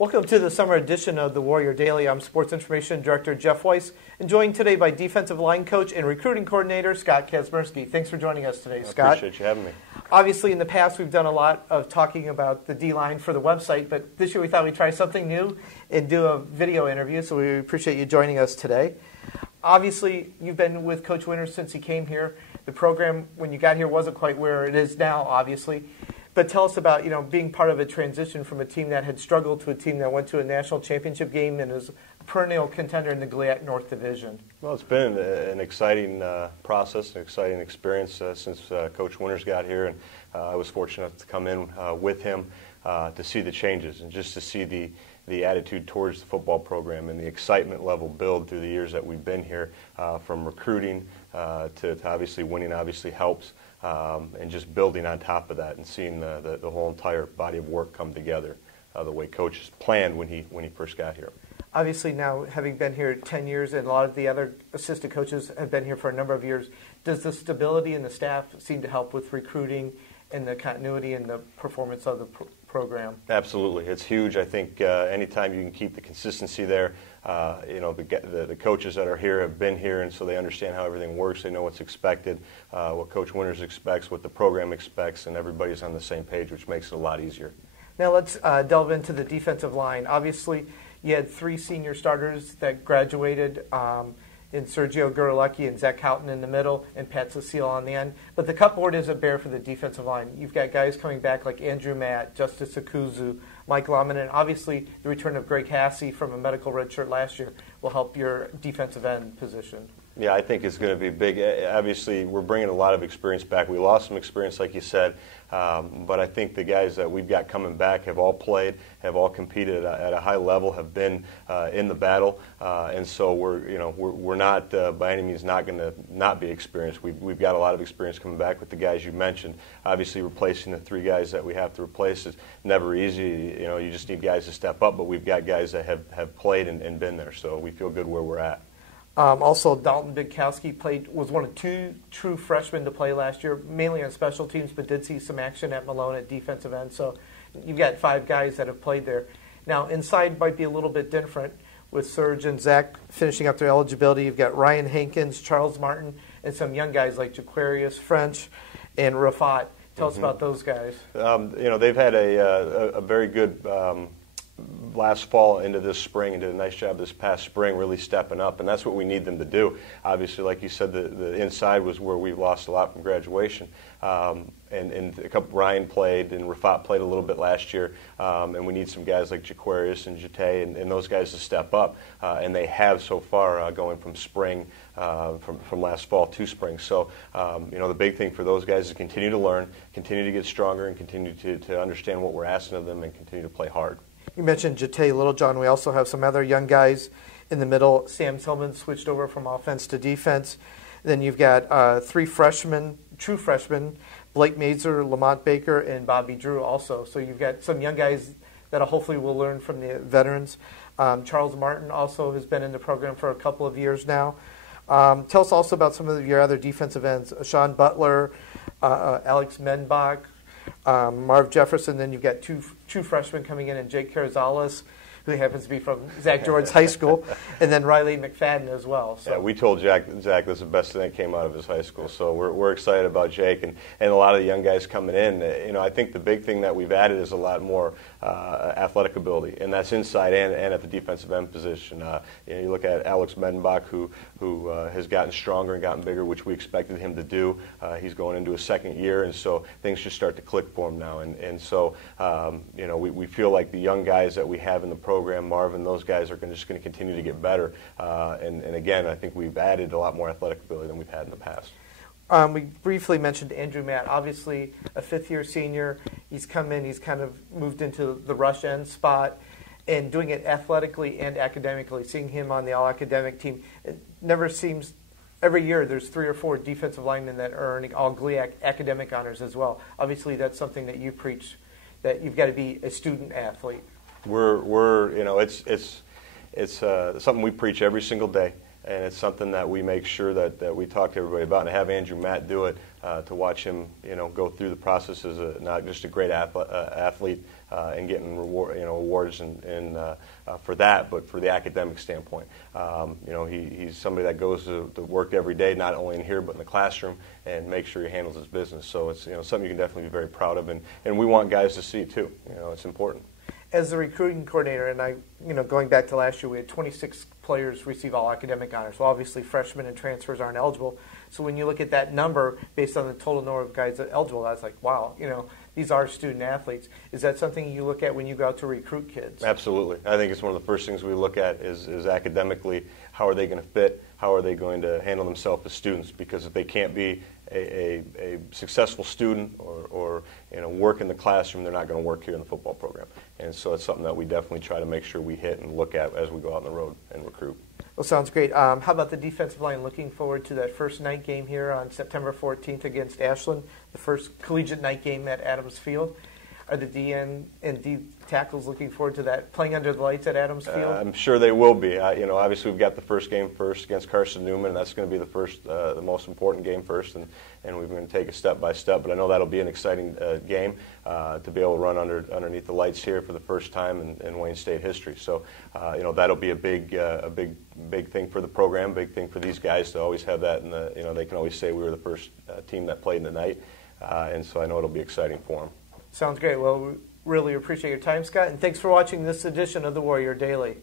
Welcome to the summer edition of the Warrior Daily. I'm Sports Information Director Jeff Weiss, and joined today by defensive line coach and recruiting coordinator Scott Kazmierski. Thanks for joining us today, Scott. I appreciate you having me. Obviously, in the past, we've done a lot of talking about the D-line for the website, but this year we thought we'd try something new and do a video interview, so we appreciate you joining us today. Obviously, you've been with Coach Winters since he came here. The program, when you got here, wasn't quite where it is now, obviously. But tell us about, being part of a transition from a team that had struggled to a team that went to a national championship game and is a perennial contender in the GLIAC North Division. Well, it's been an exciting process, an exciting experience since Coach Winters got here, and I was fortunate enough to come in with him to see the changes and just to see the attitude towards the football program and the excitement level build through the years that we've been here, from recruiting to obviously winning obviously helps. And just building on top of that and seeing the whole entire body of work come together the way Coach planned when he first got here. Obviously now, having been here 10 years and a lot of the other assistant coaches have been here for a number of years, does the stability in the staff seem to help with recruiting and the continuity and the performance of the program? Absolutely. It's huge. I think anytime you can keep the consistency there, the coaches that are here have been here, and so they understand how everything works. They know what's expected, what Coach Winters expects, what the program expects, and everybody's on the same page, which makes it a lot easier. Now let's delve into the defensive line. Obviously, you had 3 senior starters that graduated in Sergio Gurlecki and Zach Houghton in the middle and Pat Cecile on the end. But the cupboard isn't bare for the defensive line. You've got guys coming back like Andrew Matt, Justice Akuzu, Mike Lohman, and obviously the return of Greg Hassey from a medical redshirt last year will help your defensive end position. Yeah, I think it's going to be big. Obviously, we're bringing a lot of experience back. We lost some experience, like you said, but I think the guys that we've got coming back have all played, have all competed at a high level, have been in the battle, and so we're not by any means not going to not be experienced. We've got a lot of experience coming back with the guys you mentioned. Obviously, replacing the 3 guys that we have to replace is never easy. You just need guys to step up, but we've got guys that have played and been there, so we feel good where we're at. Also, Dalton Bigkowski was one of 2 true freshmen to play last year, mainly on special teams, but did see some action at Malone at defensive end. So you've got 5 guys that have played there. Now, inside might be a little bit different with Serge and Zach finishing up their eligibility. You've got Ryan Hankins, Charles Martin, and some young guys like Jaquarius French and Rafat. Tell us about those guys. They've had a very good last fall into this spring and did a nice job this past spring really stepping up, and that's what we need them to do. Obviously, like you said, the inside was where we lost a lot from graduation, and Ryan played and Rafat played a little bit last year, and we need some guys like Jaquarius and Jate and those guys to step up, and they have so far going from spring, from last fall to spring. So the big thing for those guys is continue to learn, continue to get stronger, and continue to understand what we're asking of them and continue to play hard. You mentioned Jate Littlejohn. We also have some other young guys in the middle. Sam Tillman switched over from offense to defense. Then you've got 3 freshmen, true freshmen, Blake Mazer, Lamont Baker, and Bobby Drew also. So you've got some young guys that hopefully will learn from the veterans. Charles Martin also has been in the program for a couple of years now. Tell us also about some of your other defensive ends. Sean Butler, Alex Menbach, Marv Jefferson. Then you've got 2 true freshmen coming in, and Jake Carazales, who happens to be from Zach George's high school, and then Riley McFadden as well. So. Yeah, we told Zach this is the best thing that came out of his high school, so we're excited about Jake and a lot of the young guys coming in. I think the big thing that we've added is a lot more athletic ability, and that's inside and at the defensive end position. You look at Alex Menbach, who has gotten stronger and gotten bigger, which we expected him to do. He's going into his 2nd year, and so things just start to click for him now. And so we feel like the young guys that we have in the program, Marvin, those guys are just going to continue to get better. And again, I think we've added a lot more athletic ability than we've had in the past. We briefly mentioned Andrew Matt, obviously a 5th-year senior. He's come in, he's kind of moved into the rush end spot and doing it athletically and academically. Seeing him on the all-academic team, it never seems, every year there's 3 or 4 defensive linemen that are earning all GLIAC academic honors as well. Obviously that's something that you preach, that you've got to be a student athlete. It's something we preach every single day. and it's something that we make sure that we talk to everybody about, and to have Andrew Matt do it, to watch him, go through the process as not just a great athlete and getting awards and for that, but for the academic standpoint. He's somebody that goes to work every day, not only in here but in the classroom, and make sure he handles his business. So it's something you can definitely be very proud of, and we want guys to see too. It's important. As the recruiting coordinator, and going back to last year, we had 26 players receive all academic honors. Well, obviously freshmen and transfers aren't eligible. So when you look at that number based on the total number of guys that are eligible, I was like, wow, these are student athletes. Is that something you look at when you go out to recruit kids? Absolutely. I think it's one of the first things we look at is academically, how are they going to fit? How are they going to handle themselves as students? Because if they can't be a successful student or work in the classroom, they're not going to work here in the football program. And so it's something that we definitely try to make sure we hit and look at as we go out on the road and recruit. Well, sounds great. How about the defensive line? Looking forward to that first night game here on September 14th against Ashland, the first collegiate night game at Adams Field. Are the DN and D tackles looking forward to that, playing under the lights at Adams Field? I'm sure they will be. Obviously we've got the first game first against Carson Newman, and that's going to be the most important game first, and we're going to take it step by step. But I know that'll be an exciting game to be able to run underneath the lights here for the first time in Wayne State history. So that'll be a big thing for the program, big thing for these guys to always have that. And they can always say we were the first team that played in the night, and so I know it'll be exciting for them. Sounds great. Well, we really appreciate your time, Scott, and thanks for watching this edition of the Warrior Daily.